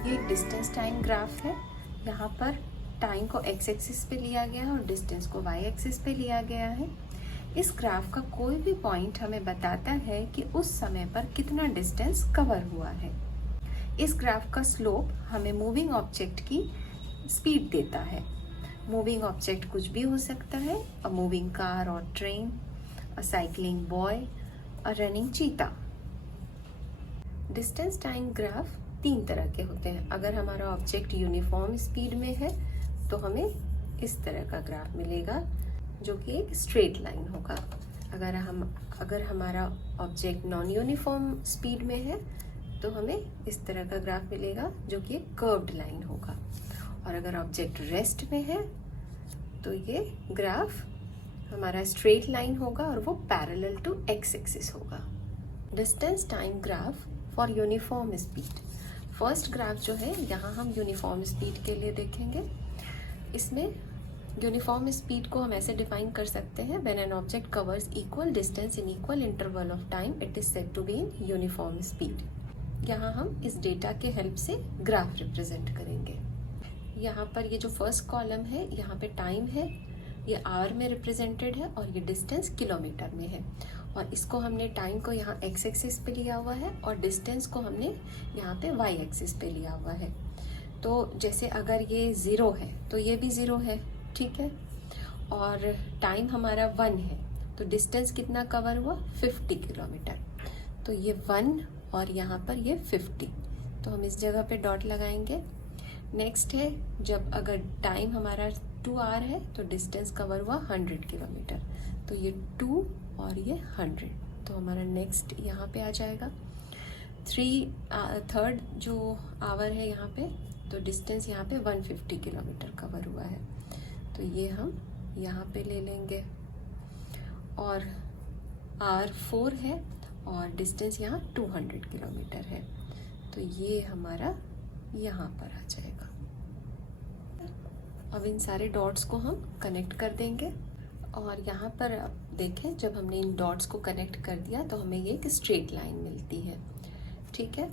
ये एक distance time graph है। यहाँ पर टाइम को एक्स एक्सिस पे लिया गया है और डिस्टेंस को वाई एक्सिस पे लिया गया है। इस ग्राफ का कोई भी पॉइंट हमें बताता है कि उस समय पर कितना डिस्टेंस कवर हुआ है। इस ग्राफ का स्लोप हमें मूविंग ऑब्जेक्ट की स्पीड देता है। मूविंग ऑब्जेक्ट कुछ भी हो सकता है, अ मूविंग कार और ट्रेन, अ साइक्लिंग बॉय, अ रनिंग चीता। डिस्टेंस टाइम ग्राफ 3 तरह के होते हैं। अगर हमारा ऑब्जेक्ट यूनिफॉर्म स्पीड में है तो हमें इस तरह का ग्राफ मिलेगा जो कि एक स्ट्रेट लाइन होगा। अगर हमारा ऑब्जेक्ट नॉन यूनिफॉर्म स्पीड में है तो हमें इस तरह का ग्राफ मिलेगा जो कि एक कर्व्ड लाइन होगा। और अगर ऑब्जेक्ट रेस्ट में है तो ये ग्राफ हमारा स्ट्रेट लाइन होगा और वो पैरेलल टू एक्स एक्सिस होगा। Distance time graph for uniform speed. First graph जो है यहाँ हम यूनिफॉर्म स्पीड के लिए देखेंगे। इसमें यूनिफॉर्म स्पीड को हम ऐसे डिफाइन कर सकते हैं, when an object covers equal distance in equal interval of time it is said to be in uniform speed. यहाँ हम इस डेटा के हेल्प से ग्राफ रिप्रेजेंट करेंगे। यहाँ पर ये जो फर्स्ट कॉलम है यहाँ पे टाइम है, ये आवर में रिप्रेजेंटेड है और ये डिस्टेंस किलोमीटर में है। और इसको हमने टाइम को यहाँ एक्स एक्सिस पे लिया हुआ है और डिस्टेंस को हमने यहाँ पे वाई एक्सिस पे लिया हुआ है। तो जैसे अगर ये 0 है तो ये भी 0 है, ठीक है। और टाइम हमारा 1 है तो डिस्टेंस कितना कवर हुआ, 50 किलोमीटर। तो ये 1 और यहाँ पर ये 50, तो हम इस जगह पे डॉट लगाएंगे। नेक्स्ट है जब अगर टाइम हमारा 2 आवर है तो डिस्टेंस कवर हुआ 100 किलोमीटर। तो ये 2 और ये 100, तो हमारा नेक्स्ट यहाँ पे आ जाएगा। थर्ड जो आवर है यहाँ पे, तो डिस्टेंस यहाँ पे 150 किलोमीटर कवर हुआ है, तो ये हम यहाँ पे ले लेंगे। और आवर 4 है और डिस्टेंस यहाँ 200 किलोमीटर है, तो ये हमारा यहाँ पर आ जाएगा। अब इन सारे डॉट्स को हम कनेक्ट कर देंगे और यहाँ पर आप देखें जब हमने इन डॉट्स को कनेक्ट कर दिया तो हमें ये एक स्ट्रेट लाइन मिलती है, ठीक है।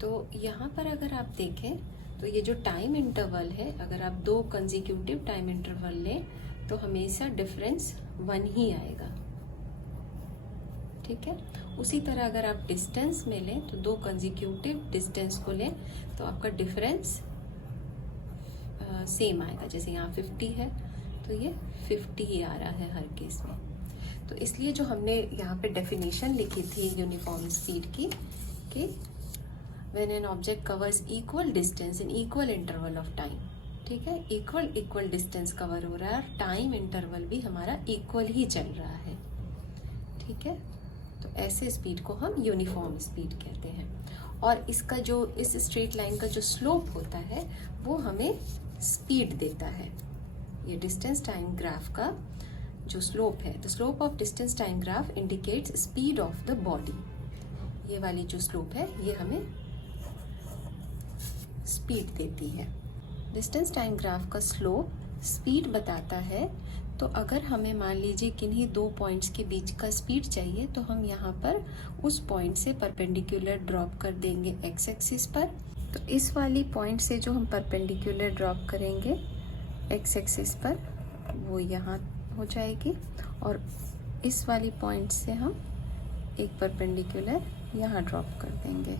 तो यहाँ पर अगर आप देखें तो ये जो टाइम इंटरवल है, अगर आप 2 कंसेक्यूटिव टाइम इंटरवल लें तो हमेशा डिफरेंस 1 ही आएगा, ठीक है। उसी तरह अगर आप डिस्टेंस में लें तो 2 कंसेक्यूटिव डिस्टेंस को लें तो आपका डिफरेंस सेम आएगा। जैसे यहाँ 50 है तो ये 50 ही आ रहा है हर केस में। तो इसलिए जो हमने यहाँ पे डेफिनेशन लिखी थी यूनिफॉर्म स्पीड की कि when an object covers equal distance in equal interval of time, ठीक है। इक्वल डिस्टेंस कवर हो रहा है, टाइम इंटरवल भी हमारा इक्वल ही चल रहा है, ठीक है। तो ऐसे स्पीड को हम यूनिफॉर्म स्पीड कहते हैं। और इसका जो इस स्ट्रेट लाइन का जो स्लोप होता है वो हमें स्पीड देता है। ये डिस्टेंस टाइम ग्राफ का जो स्लोप है, the slope of distance time graph indicates speed of the body. ये वाली जो स्लोप है ये हमें स्पीड देती है। डिस्टेंस टाइम ग्राफ का स्लोप स्पीड बताता है, तो अगर हमें मान लीजिए किन्हीं 2 पॉइंट्स के बीच का स्पीड चाहिए तो हम यहाँ पर उस पॉइंट से परपेंडिकुलर ड्रॉप कर देंगे एक्स एक्सिस पर। तो इस वाली पॉइंट से जो हम परपेंडिकुलर ड्रॉप करेंगे एक्स एक्सिस पर वो यहाँ हो जाएगी, और इस वाली पॉइंट से हम एक परपेंडिकुलर यहाँ ड्रॉप कर देंगे,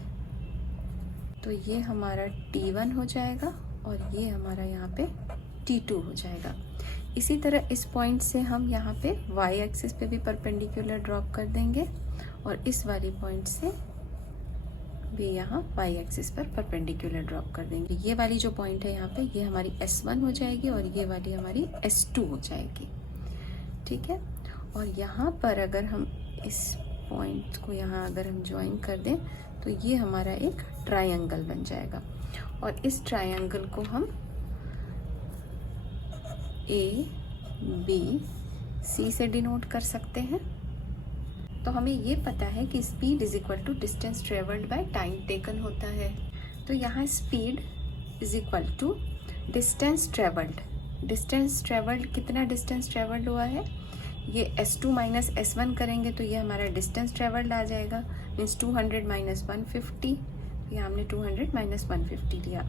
तो ये हमारा T1 हो जाएगा और ये हमारा यहाँ पे T2 हो जाएगा। इसी तरह इस पॉइंट से हम यहाँ पे y एक्सिस पे भी परपेंडिकुलर ड्रॉप कर देंगे और इस वाली पॉइंट से भी यहाँ y एक्सिस पर परपेंडिकुलर ड्रॉप कर देंगे। ये वाली जो पॉइंट है यहाँ पे ये हमारी S1 हो जाएगी और ये वाली हमारी S2 हो जाएगी, ठीक है। और यहाँ पर अगर हम इस पॉइंट को यहाँ अगर हम ज्वाइन कर दें तो ये हमारा एक ट्रायंगल बन जाएगा और इस ट्रायंगल को हम ABC से डिनोट कर सकते हैं। तो हमें ये पता है कि speed is equal to distance travelled by time taken होता है। तो यहाँ speed is equal to distance travelled. Distance travelled, कितना डिस्टेंस ट्रेवल्ड हुआ है, ये S2 माइनस S1 करेंगे तो ये हमारा डिस्टेंस ट्रेवल्ड आ जाएगा, मीन्स 200 माइनस 150, यहाँ हमने 200 माइनस 150 लिया।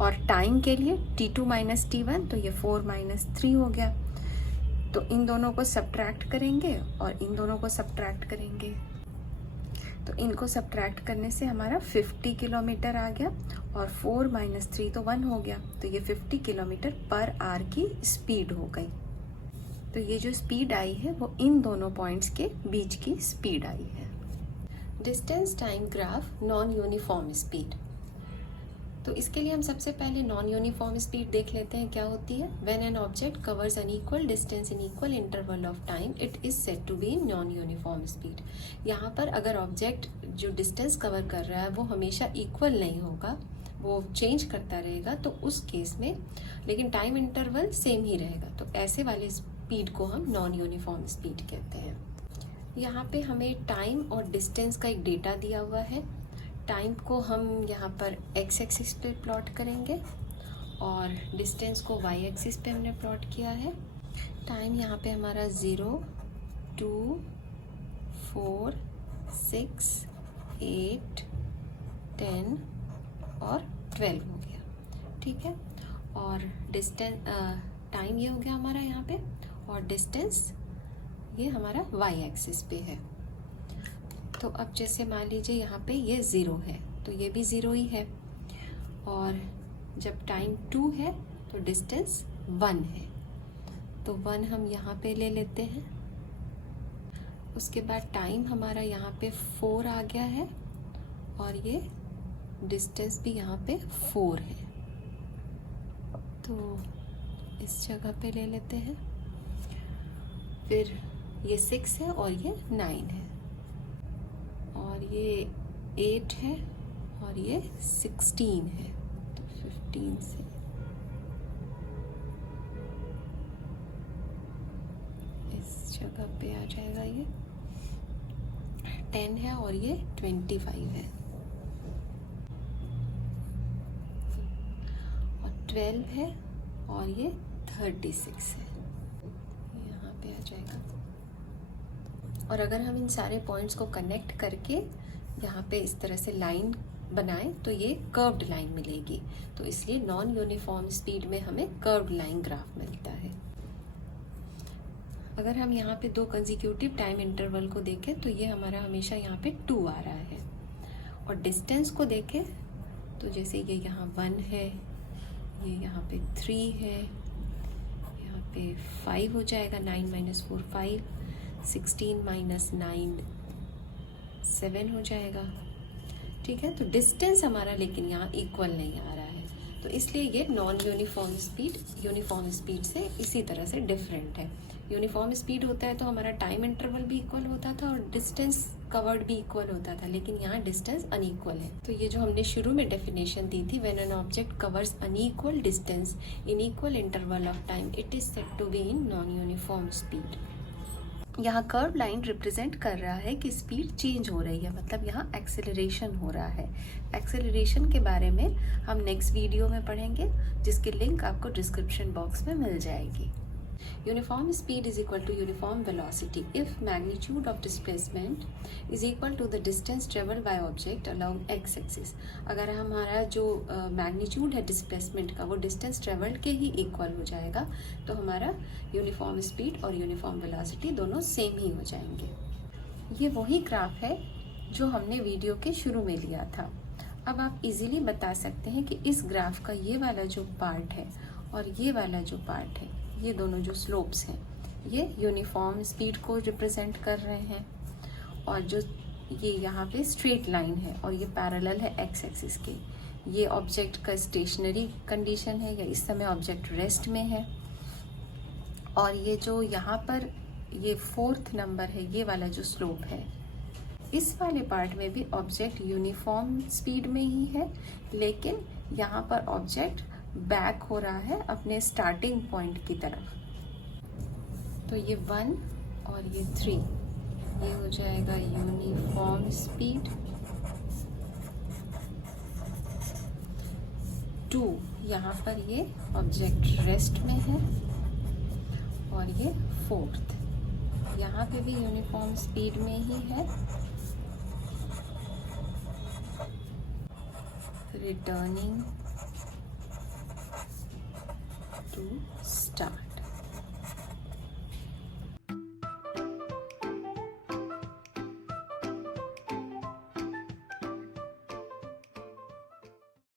और टाइम के लिए t2 माइनस t1, तो ये 4 माइनस 3 हो गया। तो इन दोनों को सब्ट्रैक्ट करेंगे और इन दोनों को सब्ट्रैक्ट करेंगे, तो इनको सब्ट्रैक्ट करने से हमारा 50 किलोमीटर आ गया। और 4 माइनस 3 तो 1 हो गया, तो ये 50 किलोमीटर पर आवर की स्पीड हो गई। तो ये जो स्पीड आई है वो इन दोनों पॉइंट्स के बीच की स्पीड आई है। Distance time graph non uniform speed. तो इसके लिए हम सबसे पहले नॉन यूनिफॉर्म स्पीड देख लेते हैं क्या होती है। When an object covers an equal distance in equal interval of time it is said to be non uniform speed. यहाँ पर अगर ऑब्जेक्ट जो डिस्टेंस कवर कर रहा है वो हमेशा इक्वल नहीं होगा, वो चेंज करता रहेगा, तो उस केस में लेकिन टाइम इंटरवल सेम ही रहेगा, तो ऐसे वाले स्पीड को हम नॉन यूनिफॉर्म स्पीड कहते हैं। यहाँ पे हमें टाइम और डिस्टेंस का एक डेटा दिया हुआ है। टाइम को हम यहाँ पर x एक्सिस पे प्लॉट करेंगे और डिस्टेंस को y एक्सिस पे हमने प्लॉट किया है। टाइम यहाँ पे हमारा 0, 2, 4, 6, 8, 10 और 12 हो गया, ठीक है। और डिस्टेंस टाइम ये हो गया हमारा यहाँ पे, और डिस्टेंस ये हमारा y एक्सिस पे है। तो अब जैसे मान लीजिए यहाँ पे ये 0 है, तो ये भी 0 ही है। और जब टाइम 2 है तो डिस्टेंस 1 है, तो 1 हम यहाँ पे ले लेते हैं। उसके बाद टाइम हमारा यहाँ पे 4 आ गया है और ये डिस्टेंस भी यहाँ पे 4 है, तो इस जगह पे ले लेते हैं। फिर ये 6 है और ये 9 है, और ये 8 है और ये 16 है, तो 15 से इस जगह पे आ जाएगा। ये 10 है और ये 25 है, और 12 है और ये 36 है, यहाँ पे आ जाएगा। और अगर हम इन सारे पॉइंट्स को कनेक्ट करके यहाँ पे इस तरह से लाइन बनाएं तो ये कर्व्ड लाइन मिलेगी, तो इसलिए नॉन यूनिफॉर्म स्पीड में हमें कर्व्ड लाइन ग्राफ मिलता है। अगर हम यहाँ पे 2 कंसेक्यूटिव टाइम इंटरवल को देखें तो ये हमारा हमेशा यहाँ पे 2 आ रहा है। और डिस्टेंस को देखें तो जैसे ये यहाँ 1 है, ये यहाँ पे 3 है, यहाँ पे 5 हो जाएगा, 9 माइनस 4 5, 16 माइनस 9 7 हो जाएगा, ठीक है। तो डिस्टेंस हमारा लेकिन यहाँ इक्वल नहीं आ रहा है, तो इसलिए ये non uniform speed uniform speed से इसी तरह से डिफरेंट है। यूनिफॉर्म स्पीड होता है तो हमारा टाइम इंटरवल भी इक्वल होता था और डिस्टेंस कवर्ड भी इक्वल होता था, लेकिन यहाँ डिस्टेंस अनइक्वल है। तो ये जो हमने शुरू में डेफिनेशन दी थी, when an object covers unequal distance in equal interval of time it is said to be in non uniform speed. यहाँ कर्व लाइन रिप्रेजेंट कर रहा है कि स्पीड चेंज हो रही है, मतलब यहाँ एक्सेलरेशन हो रहा है। एक्सेलरेशन के बारे में हम नेक्स्ट वीडियो में पढ़ेंगे, जिसकी लिंक आपको डिस्क्रिप्शन बॉक्स में मिल जाएगी। Uniform speed is equal to uniform velocity if magnitude of displacement is equal to the distance traveled by object along x-axis। अगर हमारा जो मैग्नीट्यूड है डिस्प्लेसमेंट का वो डिस्टेंस ट्रेवल्ड के ही इक्वल हो जाएगा, तो हमारा यूनिफॉर्म स्पीड और यूनिफॉर्म वेलोसिटी दोनों सेम ही हो जाएंगे। ये वही ग्राफ है जो हमने वीडियो के शुरू में लिया था। अब आप इजीली बता सकते हैं कि इस ग्राफ का ये वाला जो पार्ट है और ये वाला जो पार्ट है, ये दोनों जो स्लोप्स हैं, ये यूनिफॉर्म स्पीड को रिप्रेजेंट कर रहे हैं, और जो ये यहाँ पे स्ट्रेट लाइन है और ये पैरेलल है एक्स एक्सिस के। ये ऑब्जेक्ट का स्टेशनरी कंडीशन है या इस समय ऑब्जेक्ट रेस्ट में है, और ये जो यहाँ पर ये 4th नंबर है, ये वाला जो स्लोप है, इस वाले पार्ट में भी ऑब्जेक्ट यूनिफॉर्म स्पीड में ही है, लेकिन यहाँ पर ऑब्जेक्ट बैक हो रहा है अपने स्टार्टिंग पॉइंट की तरफ। तो ये 1 और ये 3 ये हो जाएगा यूनिफॉर्म स्पीड। 2 यहाँ पर ये ऑब्जेक्ट रेस्ट में है, और ये 4th यहाँ पे भी यूनिफॉर्म स्पीड में ही है, returning to start.